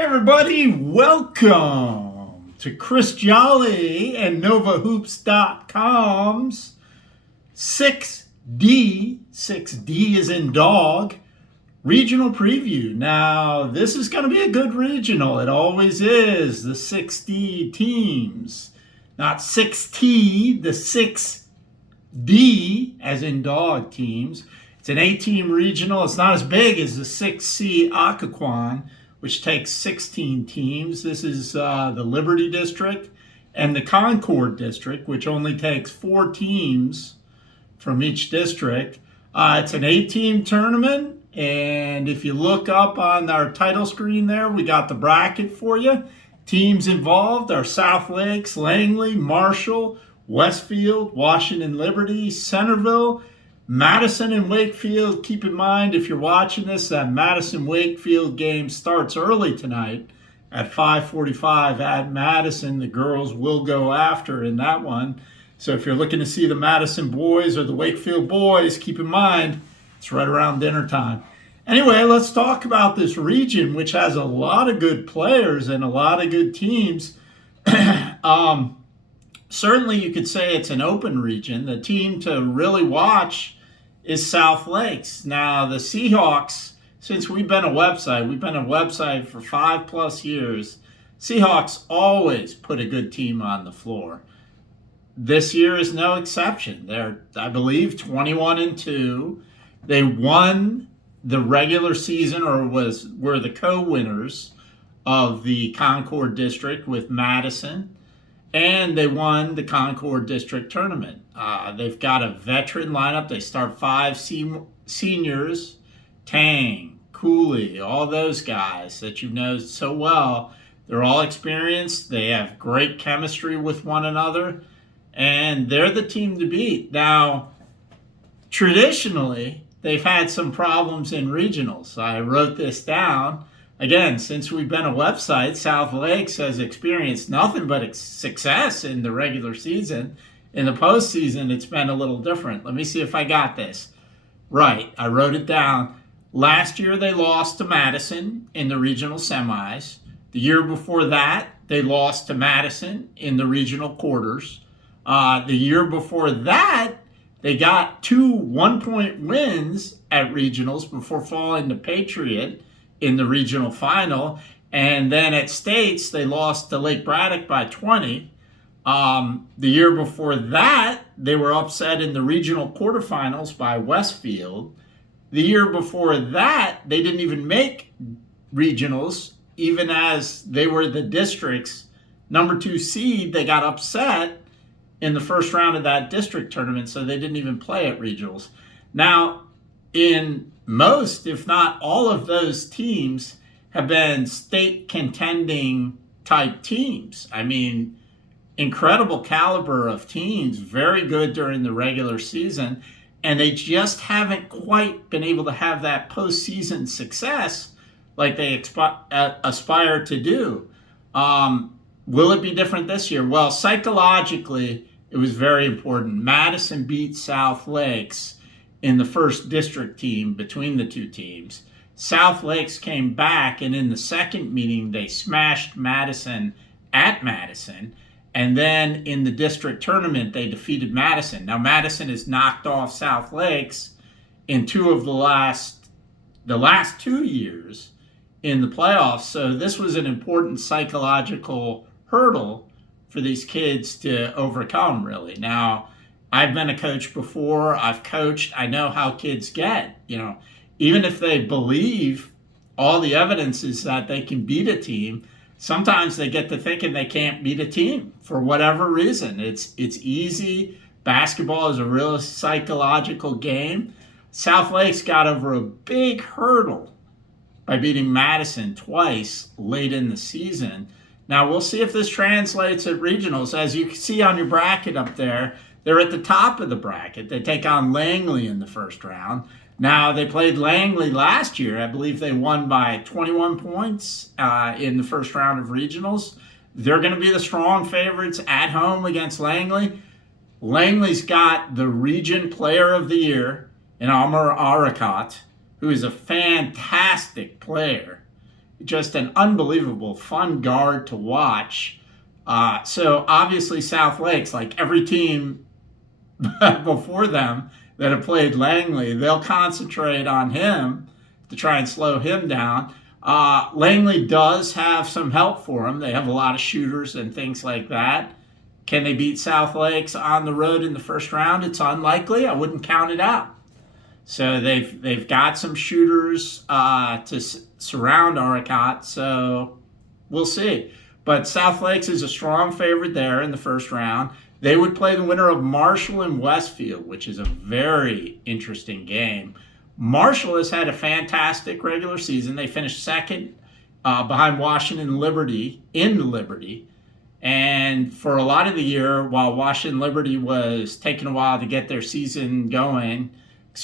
Hey everybody, welcome to Chris Jolly and NovaHoops.com's 6D is in dog, regional preview. Now, this is going to be a good regional. It always is, the 6D teams. Not 6T, the 6D as in dog teams. It's an 8-team regional. It's not as big as the 6C Occoquan, which takes 16 teams. This is the Liberty District and the Concord District, which only takes 4 teams from each district. It's an 8-team tournament, and if you look up on our title screen there, we got the bracket for you. Teams involved are South Lakes, Langley, Marshall, Westfield, Washington Liberty, Centerville, Madison and Wakefield. Keep in mind, if you're watching this, that Madison-Wakefield game starts early tonight at 5:45 at Madison. The girls will go after in that one. So if you're looking to see the Madison boys or the Wakefield boys, keep in mind, it's right around dinner time. Anyway, let's talk about this region, which has a lot of good players and a lot of good teams. Certainly you could say it's an open region. The team to really watch is South Lakes. Now, the Seahawks, since we've been a website for 5+ years, Seahawks always put a good team on the floor. This year is no exception. They're, I believe, 21-2. They won the regular season, or were the co-winners of the Concord District with Madison, and they won the Concord District tournament. They've got a veteran lineup. They start 5 seniors, Tang, Cooley, all those guys that you know so well. They're all experienced. They have great chemistry with one another, and they're the team to beat. Now, traditionally, they've had some problems in regionals. I wrote this down. Again, since we've been a website, South Lakes has experienced nothing but success in the regular season. In the postseason, it's been a little different. Let me see if I got this right. I wrote it down. Last year, they lost to Madison in the regional semis. The year before that, they lost to Madison in the regional quarters. The year before that, they got 2 one-point wins at regionals before falling to Patriot in the regional final. And then at states, they lost to Lake Braddock by 20. The year before that, they were upset in the regional quarterfinals by Westfield. The year before that, they didn't even make regionals, even as they were the district's number 2 seed. They got upset in the first round of that district tournament, so they didn't even play at regionals. Now, in most, if not all of those teams have been state contending type teams. I mean, incredible caliber of teams, very good during the regular season, and they just haven't quite been able to have that postseason success like they aspire to do. Will it be different this year? Well, psychologically, it was very important. Madison beat South Lakes in the first district team between the two teams. South Lakes came back, and in the second meeting, they smashed Madison at Madison. And then in the district tournament, they defeated Madison. Now, Madison has knocked off South Lakes in 2 of the last 2 years in the playoffs. So this was an important psychological hurdle for these kids to overcome, really. Now, I've been a coach before. I've coached. I know how kids get. Even if they believe all the evidence is that they can beat a team, sometimes they get to thinking they can't beat a team for whatever reason. It's easy. Basketball is a real psychological game. South Lakes got over a big hurdle by beating Madison twice late in the season. Now, we'll see if this translates at regionals. As you can see on your bracket up there, they're at the top of the bracket. They take on Langley in the first round. Now, they played Langley last year. I believe they won by 21 points in the first round of regionals. They're going to be the strong favorites at home against Langley. Langley's got the region player of the year in Amar Arakat, who is a fantastic player. just an unbelievable fun guard to watch. So obviously South Lakes, like every team before them that have played Langley, they'll concentrate on him to try and slow him down. Langley does have some help for him. They have a lot of shooters and things like that. Can they beat South Lakes on the road in the first round? It's unlikely. I wouldn't count it out. So they've got some shooters to surround Arcot. So we'll see. But South Lakes is a strong favorite there in the first round. They would play the winner of Marshall and Westfield, which is a very interesting game. Marshall has had a fantastic regular season. They finished second behind Washington Liberty in Liberty. And for a lot of the year, while Washington Liberty was taking a while to get their season going,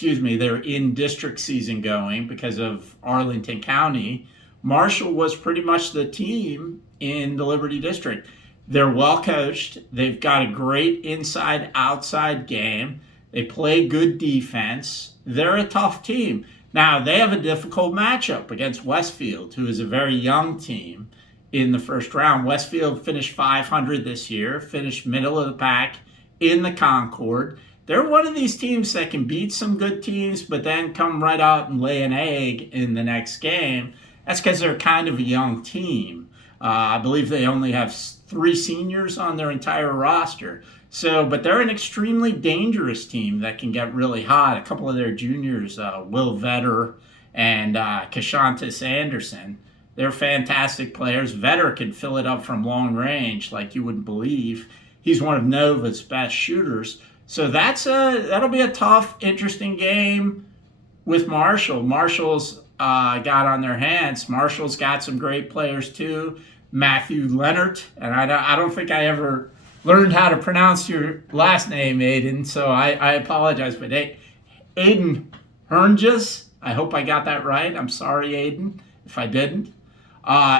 their in-district season going because of Arlington County, Marshall was pretty much the team in the Liberty District. They're well coached. They've got a great inside-outside game. They play good defense. They're a tough team. Now, they have a difficult matchup against Westfield, who is a very young team in the first round. Westfield finished 500 this year, finished middle of the pack in the Concord. They're one of these teams that can beat some good teams, but then come right out and lay an egg in the next game. That's because they're kind of a young team. I believe they only have 3 seniors on their entire roster. But they're an extremely dangerous team that can get really hot. A couple of their juniors, Will Vetter and Kashantis Anderson, they're fantastic players. Vetter can fill it up from long range like you wouldn't believe. He's one of Nova's best shooters. So that'll be a tough, interesting game with Marshall. Marshall's got on their hands. Marshall's got some great players too. Matthew Leonard, and I don't think I ever learned how to pronounce your last name, Aiden, so I apologize. But Aiden Hernges, I hope I got that right. I'm sorry, Aiden, if I didn't.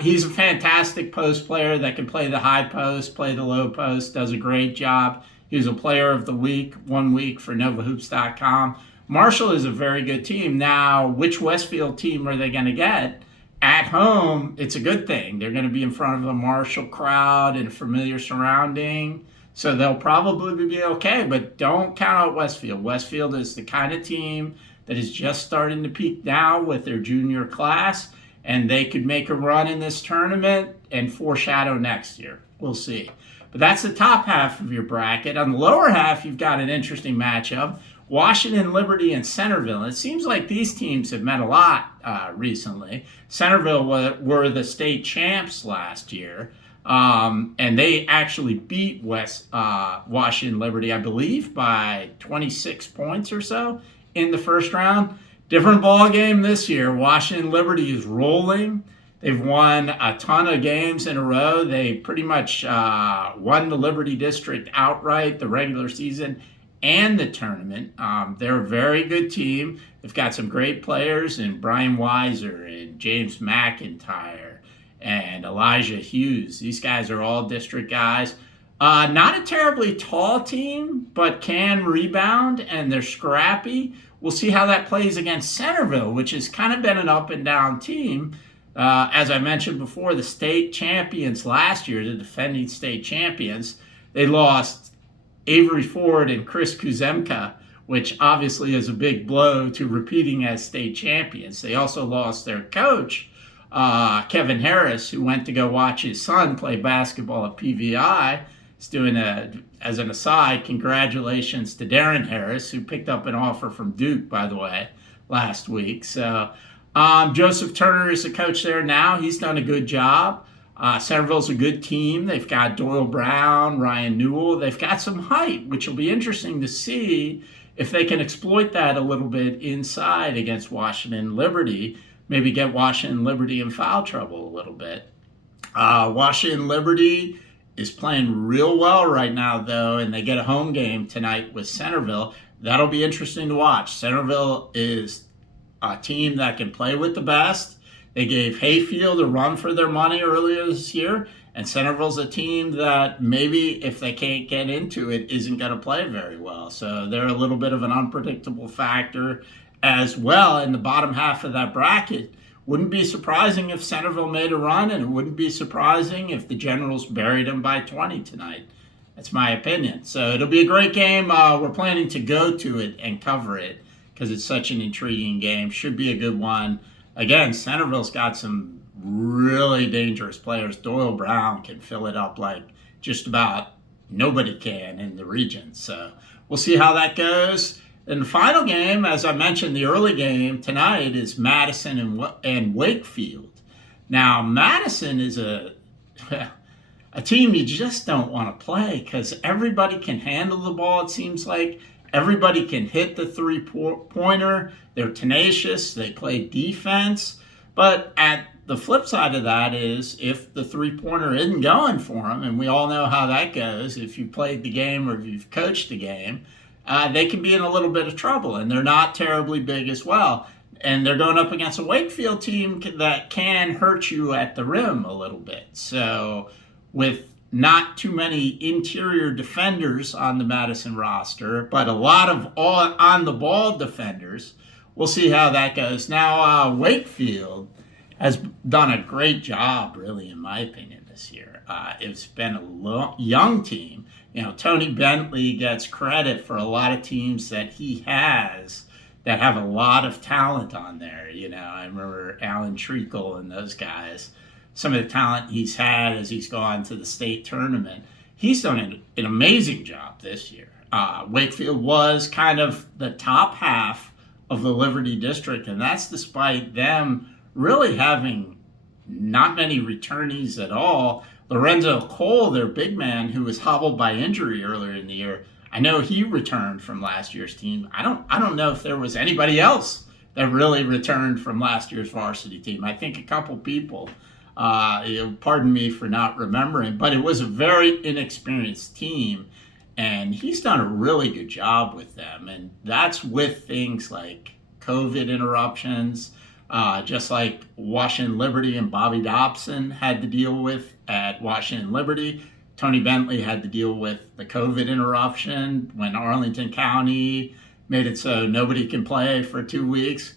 He's a fantastic post player that can play the high post, play the low post, does a great job. He was a player of the week, 1 week for NovaHoops.com. Marshall is a very good team. Now, which Westfield team are they going to get? At home, it's a good thing. They're going to be in front of a Marshall crowd and a familiar surrounding, so they'll probably be okay, but don't count out Westfield. Westfield is the kind of team that is just starting to peak now with their junior class, and they could make a run in this tournament and foreshadow next year. We'll see. But that's the top half of your bracket. On the lower half, you've got an interesting matchup. Washington, Liberty, and Centerville. It seems like these teams have met a lot recently. Centerville were the state champs last year, and they actually beat Washington Liberty, I believe, by 26 points or so in the first round. Different ball game this year. Washington Liberty is rolling. They've won a ton of games in a row. They pretty much won the Liberty District outright, the regular season and the tournament. They're a very good team. They've got some great players in Brian Weiser and James McIntyre and Elijah Hughes. These guys are all district guys. Not a terribly tall team, but can rebound, and they're scrappy. We'll see how that plays against Centerville, which has kind of been an up and down team. As I mentioned before, the state champions last year, the defending state champions, they lost Avery Ford and Chris Kuzemka, which obviously is a big blow to repeating as state champions. They also lost their coach, Kevin Harris, who went to go watch his son play basketball at PVI. He's doing as an aside, congratulations to Darren Harris, who picked up an offer from Duke, by the way, last week. So Joseph Turner is the coach there now. He's done a good job. Centerville's a good team. They've got Doyle Brown, Ryan Newell. They've got some height, which will be interesting to see if they can exploit that a little bit inside against Washington Liberty. Maybe get Washington Liberty in foul trouble a little bit. Washington Liberty is playing real well right now, though, and they get a home game tonight with Centerville. That'll be interesting to watch. Centerville is a team that can play with the best. They gave Hayfield a run for their money earlier this year, and Centerville's a team that maybe if they can't get into it isn't going to play very well. So they're a little bit of an unpredictable factor as well. In the bottom half of that bracket, Wouldn't be surprising if Centerville made a run, and it wouldn't be surprising if the Generals buried them by 20 tonight. That's my opinion. So it'll be a great game. We're planning to go to it and cover it because it's such an intriguing game. Should be a good one. Again, Centerville's got some really dangerous players. Doyle Brown can fill it up like just about nobody can in the region. So we'll see how that goes. And the final game, as I mentioned, the early game tonight is Madison and Wakefield. Now, Madison is a team you just don't want to play because everybody can handle the ball, it seems like. Everybody can hit the three-pointer. They're tenacious. They play defense. But at the flip side of that is if the three-pointer isn't going for them, and we all know how that goes if you played the game or if you've coached the game, they can be in a little bit of trouble, and they're not terribly big as well. And they're going up against a Wakefield team that can hurt you at the rim a little bit. So with not too many interior defenders on the Madison roster, but a lot of all on-the-ball defenders, we'll see how that goes. Now, Wakefield has done a great job, really, in my opinion, this year. It's been a young team. You know, Tony Bentley gets credit for a lot of teams that he has that have a lot of talent on there. You know, I remember Alan Treacle and those guys. Some of the talent he's had as he's gone to the state tournament. He's done an amazing job this year. Wakefield was kind of the top half of the Liberty District, and that's despite them really having not many returnees at all. Lorenzo Cole, their big man, who was hobbled by injury earlier in the year, I know he returned from last year's team. I don't know if there was anybody else that really returned from last year's varsity team. I think a couple people. Pardon me for not remembering, but it was a very inexperienced team, and he's done a really good job with them. And that's with things like COVID interruptions, just like Washington Liberty and Bobby Dobson had to deal with at Washington Liberty. Tony Bentley had to deal with the COVID interruption when Arlington County made it so nobody can play for 2 weeks.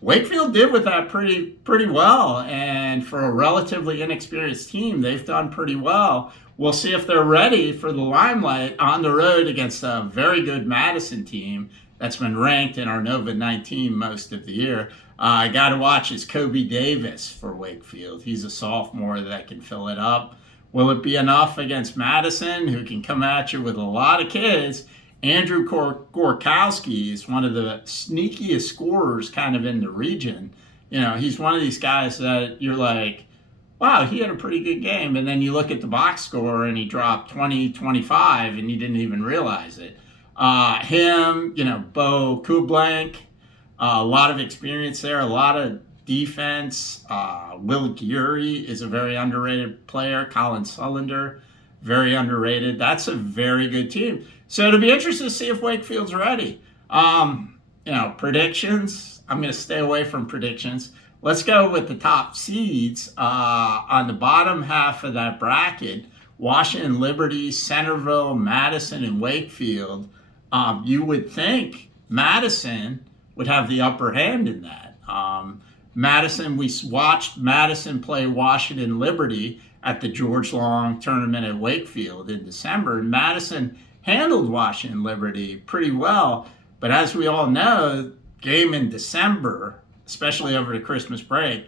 Wakefield did with that pretty well, and for a relatively inexperienced team, they've done pretty well. We'll see if they're ready for the limelight on the road against a very good Madison team that's been ranked in our Nova 19 most of the year. I got to watch is Kobe Davis for Wakefield. He's a sophomore that can fill it up. Will it be enough against Madison, who can come at you with a lot of kids? Andrew Gorkowski is one of the sneakiest scorers kind of in the region. You know, he's one of these guys that you're like, wow, he had a pretty good game. And then you look at the box score and he dropped 20, 25 and you didn't even realize it. Him, you know, Bo Kublank, a lot of experience there, a lot of defense. Will Geary is a very underrated player. Colin Sullender, very underrated. That's a very good team. So it'll be interesting to see if Wakefield's ready. Predictions. I'm going to stay away from predictions. Let's go with the top seeds. On the bottom half of that bracket, Washington Liberty, Centerville, Madison, and Wakefield. You would think Madison would have the upper hand in that. Madison, we watched Madison play Washington Liberty at the George Long tournament at Wakefield in December. And Madison handled Washington Liberty pretty well. But as we all know, game in December, especially over the Christmas break,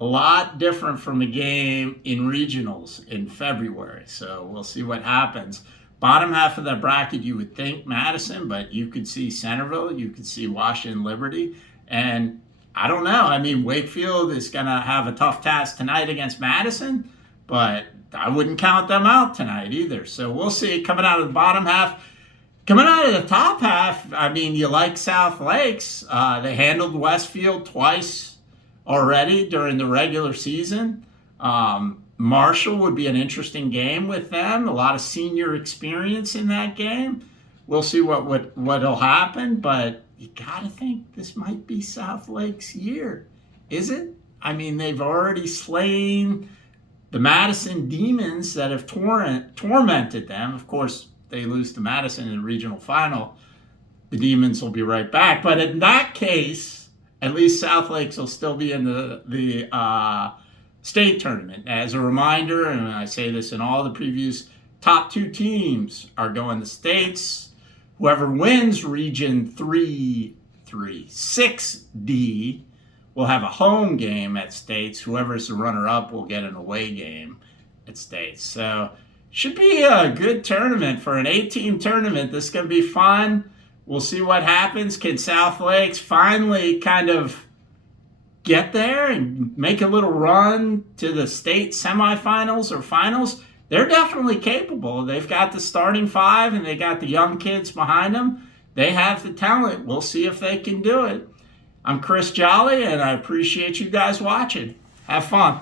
a lot different from a game in regionals in February. So we'll see what happens. Bottom half of that bracket, you would think Madison, but you could see Centerville, you could see Washington Liberty. And I don't know. I mean, Wakefield is going to have a tough task tonight against Madison, but I wouldn't count them out tonight either. So we'll see. Coming out of the bottom half. Coming out of the top half, I mean, you like South Lakes. They handled Westfield twice already during the regular season. Marshall would be an interesting game with them. A lot of senior experience in that game. We'll see what'll happen, but you got to think this might be South Lakes' year. Is it? I mean, they've already slain the Madison Demons that have tormented them. Of course, they lose to Madison in the regional final, the Demons will be right back. But in that case, at least South Lakes will still be in the state tournament. As a reminder, and I say this in all the previews, top 2 teams are going to states. Whoever wins Region 6D will have a home game at states. Whoever's the runner-up will get an away game at states. So should be a good tournament for an 8-team tournament. This is going to be fun. We'll see what happens. Can South Lakes finally kind of get there and make a little run to the state semifinals or finals? They're definitely capable. They've got the starting 5 and they got the young kids behind them. They have the talent. We'll see if they can do it. I'm Chris Jolly, and I appreciate you guys watching. Have fun.